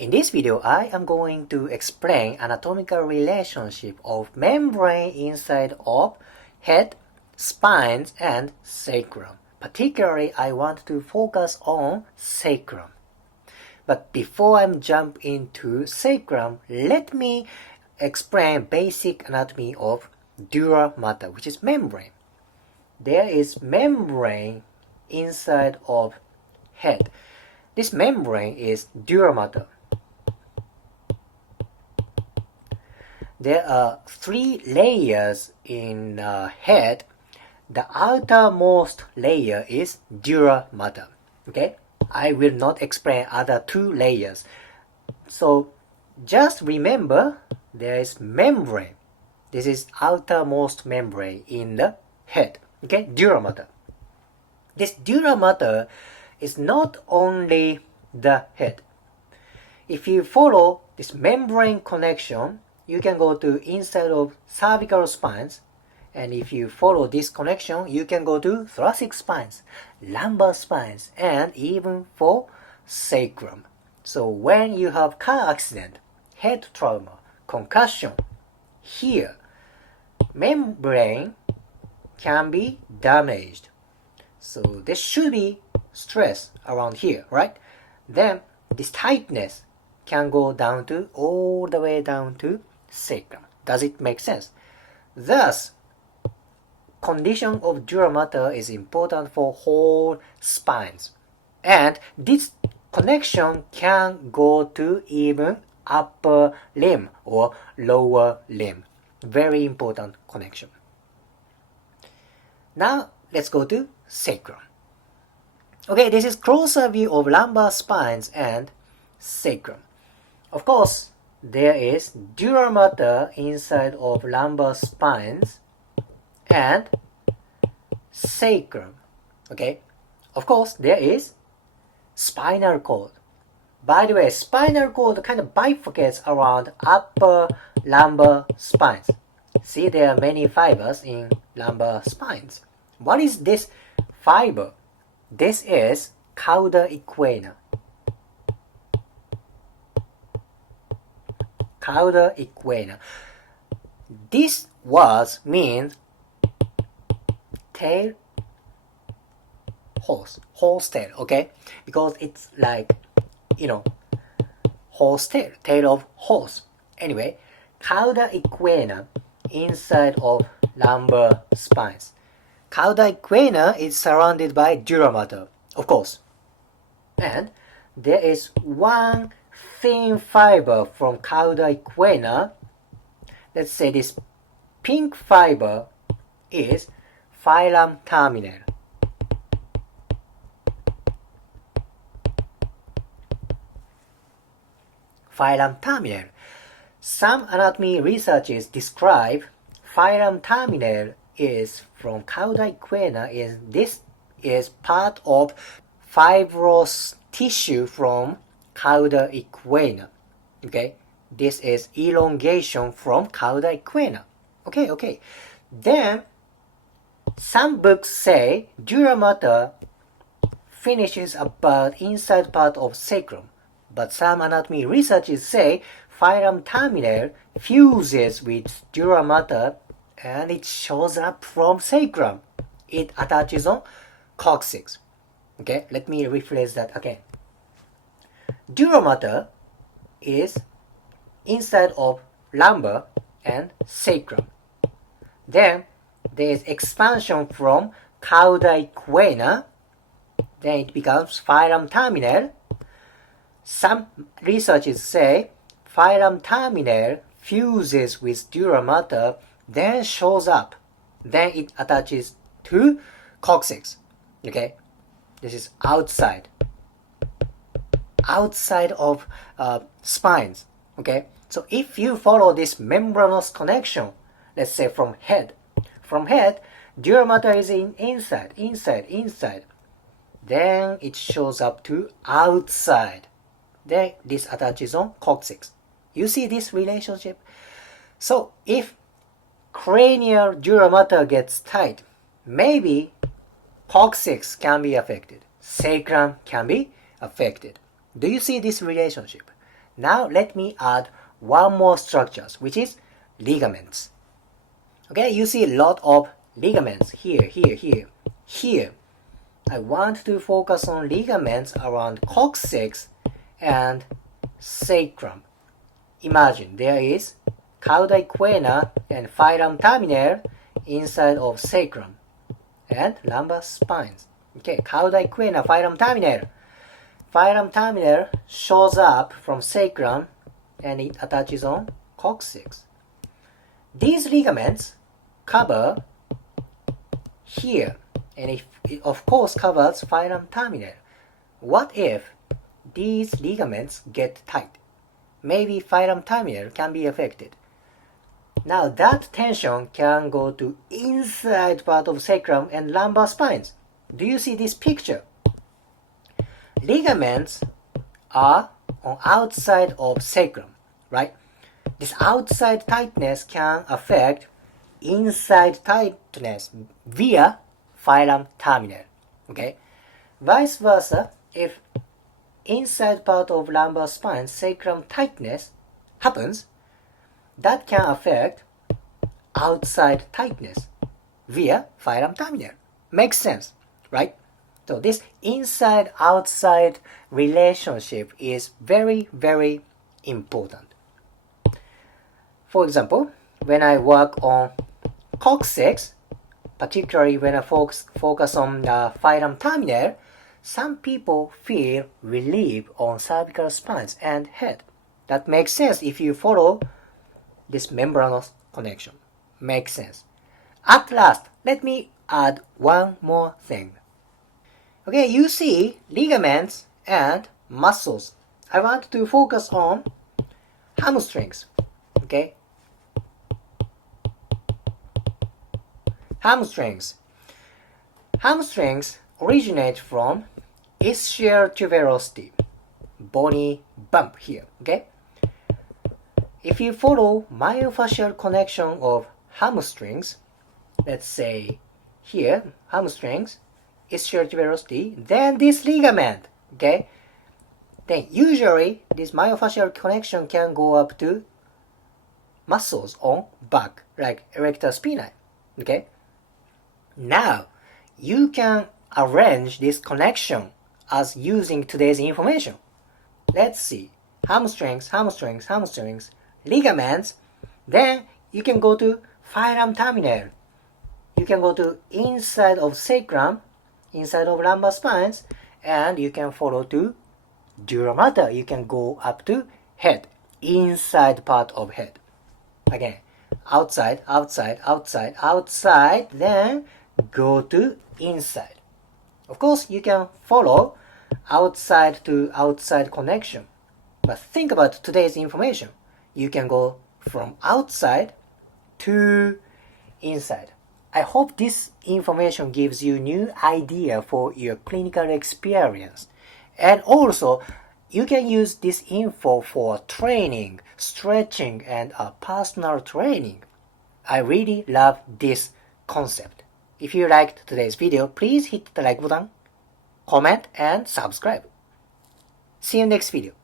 In this video, I am going to explain anatomical relationship of membrane inside of head, spines, and sacrum. Particularly, I want to focus on sacrum. But before I jump into sacrum, let me explain basic anatomy of dura mater, which is membrane. There is membrane inside of head. This membrane is dura mater. There are three layers in head. The outermost layer is dura mater. Okay, I will not explain other two layers. So just remember there is membrane. This is outermost membrane in the head. Okay, dura mater. This dura mater is not only the head. If you follow this membrane connection, you can go to inside of cervical spines, and if you follow this connection, you can go to thoracic spines, lumbar spines, and even for sacrum. So when you have car accident, head trauma, concussion, here membrane can be damaged. So there should be stress around here, right? Then this tightness can go down to all the way down to sacrum. Does it make sense? Thus, condition of dura mater is important for whole spines, and this connection can go to even upper limb or lower limb. Very important connection. Now let's go to sacrum. Okay, this is closer view of lumbar spines and sacrum. Of course, there is dura mater inside of lumbar spines and sacrum. Okay, of course, there is spinal cord. By the way, spinal cord kind of bifurcates around upper lumbar spines. See, there are many fibers in lumbar spines. What is this fiber? This is cauda equina. Cauda equina. This word means tail horse tail, okay? Because it's like, horse tail of horse. Anyway, cauda equina inside of lumbar spines. Cauda equina is surrounded by dura mater, of course. And there is one thin fiber from cauda equina. Let's say this pink fiber is filum terminale. Filum terminale. Some anatomy researchers describe filum terminale is from cauda equina. This is part of fibrous tissue from cauda equina. Okay, this is elongation from cauda equina. Okay. Then some books say dura mater finishes about inside part of sacrum, but some anatomy researchers say filum terminale fuses with dura mater and it shows up from sacrum. It attaches on coccyx. Okay, let me rephrase that again. Dura mater is inside of lumbar and sacrum. Then there is expansion from cauda equina. Then it becomes filum terminale. Some researchers say filum terminale fuses with dura mater, then shows up. Then it attaches to coccyx. Okay, this is outside of spines. Okay, so if you follow this membranous connection, let's say from head, dura mater is inside. Then it shows up to outside. Then this attaches on coccyx. You see this relationship? So if cranial dura mater gets tight, maybe coccyx can be affected, sacrum can be affected. Do you see this relationship? Now let me add one more structures, which is ligaments. Okay, you see a lot of ligaments here, here, here, here. I want to focus on ligaments around coccyx and sacrum. Imagine there is cauda equina and filum terminale inside of sacrum and lumbar spines. Okay, cauda equina, filum terminale. Filum terminale shows up from sacrum and it attaches on coccyx. These ligaments cover here, and it of course covers filum terminale. What if these ligaments get tight? Maybe filum terminale can be affected. Now that tension can go to inside part of sacrum and lumbar spines. Do you see this picture? Ligaments are on outside of sacrum, right? This outside tightness can affect inside tightness via filum terminale. Okay? Vice versa, if inside part of lumbar spine sacrum tightness happens, that can affect outside tightness via filum terminale. Makes sense, right? So this inside-outside relationship is very, very important. For example, when I work on coccyx, particularly when I focus on the filum terminale, some people feel relief on cervical spines and head. That makes sense if you follow this membranous connection. Makes sense. At last, let me add one more thing. Okay, you see ligaments and muscles. I want to focus on hamstrings. Okay? Hamstrings. Hamstrings originate from ischial tuberosity, bony bump here. Okay? If you follow myofascial connection of hamstrings, let's say here, hamstrings, ischial tuberosity, then this ligament, okay? Then usually this myofascial connection can go up to muscles on back, like erector spinae, okay? Now, you can arrange this connection as using today's information. Let's see, hamstrings, hamstrings, hamstrings, ligaments, then you can go to filum terminale. You can go to inside of sacrum, inside of lumbar spines, and you can follow to dura mater. You can go up to head, inside part of head. Again, outside, outside, outside, outside, then go to inside. Of course, you can follow outside to outside connection. But think about today's information. You can go from outside to inside. I hope this information gives you new idea for your clinical experience. And also, you can use this info for training, stretching, and personal training. I really love this concept. If you liked today's video, please hit the like button, comment, and subscribe. See you next video.